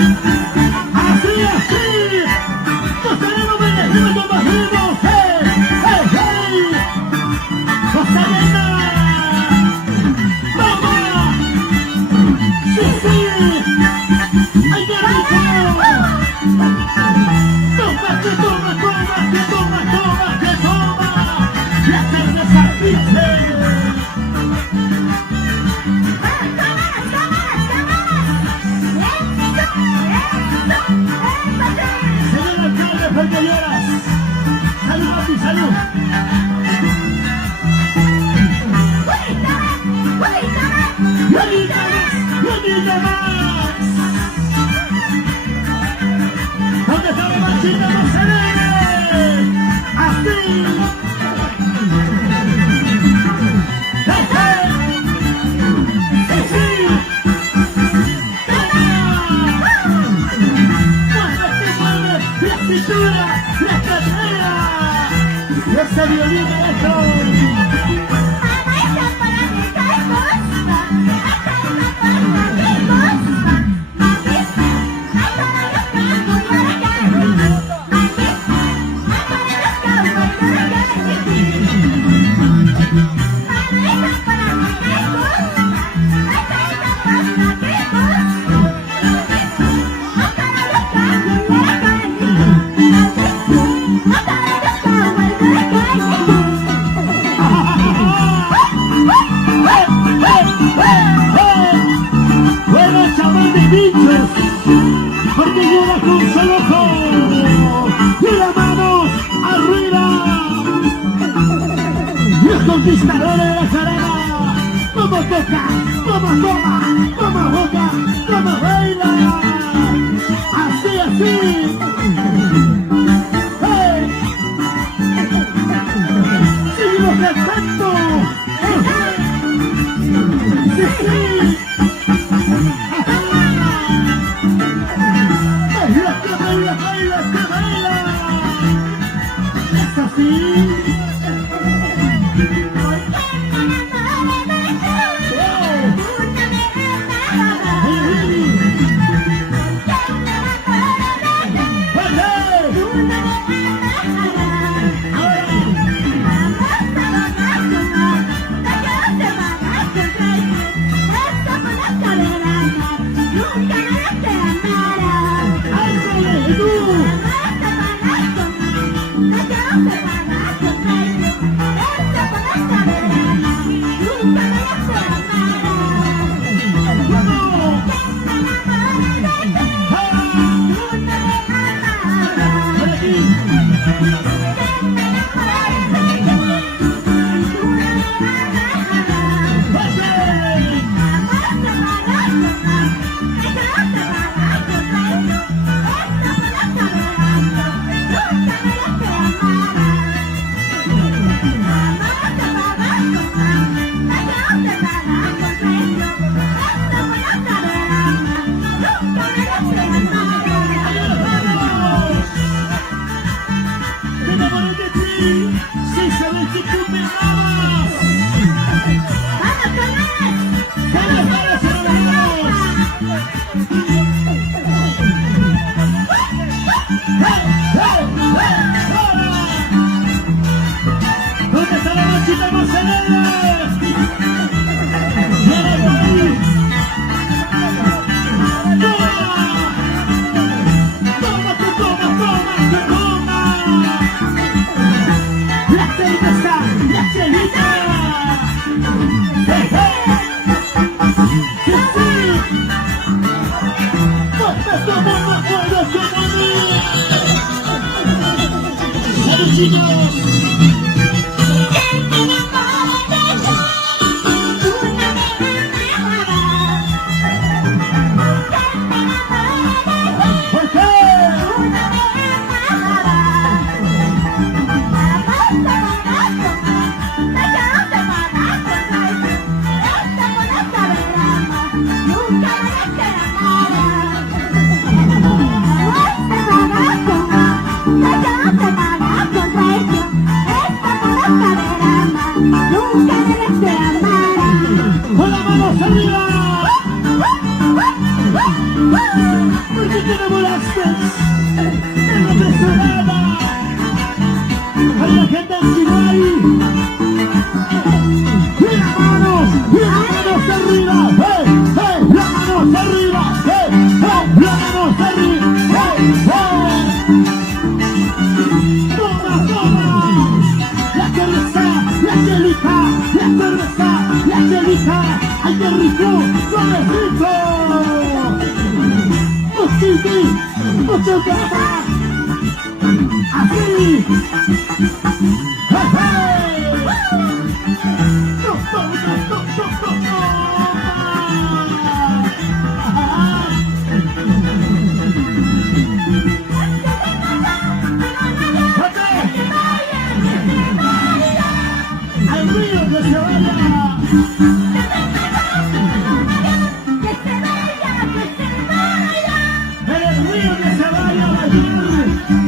Así, así. Nos estaremos bendeciendo más vivos. ¡Hey, hey, hey! ¡Costa Arena! ¡Toma! ¡Sí, sí! ¡Ay, qué rico! ¡Toma, que toma, toma, que toma, toma, que toma! ¡La cerveza dice! Señor alcalde, ¿por qué lloras? ¡Salud, papi, salud! ¡Bonita más! ¿Dónde está la machita más alegre? ¡Así! ¡Hey, hey! ¡Sí, sí! ¡Mueve, la cintura, la cadera! ¡Y ese violín derecho! ¡Fuera, chaval de bichos! ¡Porque llora con solo ojo! ¡Y las manos arriba! ¡Los conquistadores de la Jarana! ¡Como toca! ¡Como toma! ¡Como boca! ¡Como baila! ¡Así, así! ¡Hey! ¡Seguimos cantando! ¡Sí, sí! ¡Baila, que baila, baila, que baila! ¡Es así! ¿Dónde está la machita más alegre? ¡Viene por ahí! ¡Toma, que toma, toma, que toma! ¡La cerveza, la chelita! ¡Hey, hey! ¡Sí, sí! ¡Toma, toma, más fuego que morir! ¡Salud, chicos! Bye. ¿Por qué te enamoraste? En la tesorera. Para la gente en Sinai. Y las manos arriba. ¡Hey, hey! Las manos arriba. ¡Hey, hey! Las manos arriba. ¡Hey, hey! ¡Toma, toma! La cerveza, la chelita, la cerveza, la chelita. ¡Ay, qué rico! ¡Suavecito! ¡Mucho trabajo! ¡Así! ¡Hey, hey! ¡No, no, no, no, no, no! ¡Al río que se vaya! ¡En el río que se vaya a bailar!